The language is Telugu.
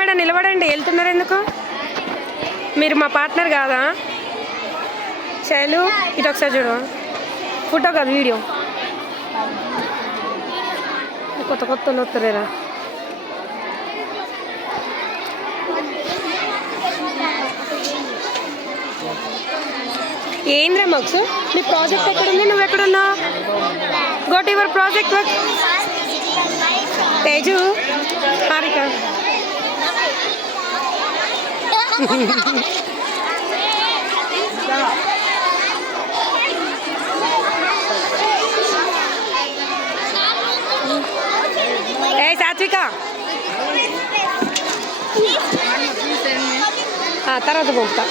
మేడం నిలబడండి, వెళ్తున్నారు ఎందుకు? మీరు మా పార్ట్నర్ కాదా? శైలు ఇటు ఒకసారి చూడు, ఫోటో కాదు వీడియో. కొత్త కొత్త వస్తారేరా. ఏంద్రా మక్స్, నీ ప్రాజెక్ట్ ఎక్కడుంది? నువ్వు ఎక్కడున్నావు? Go to your project work. Teju, Harika. ఏ సాత్విక, తర్వాత పంపుతా.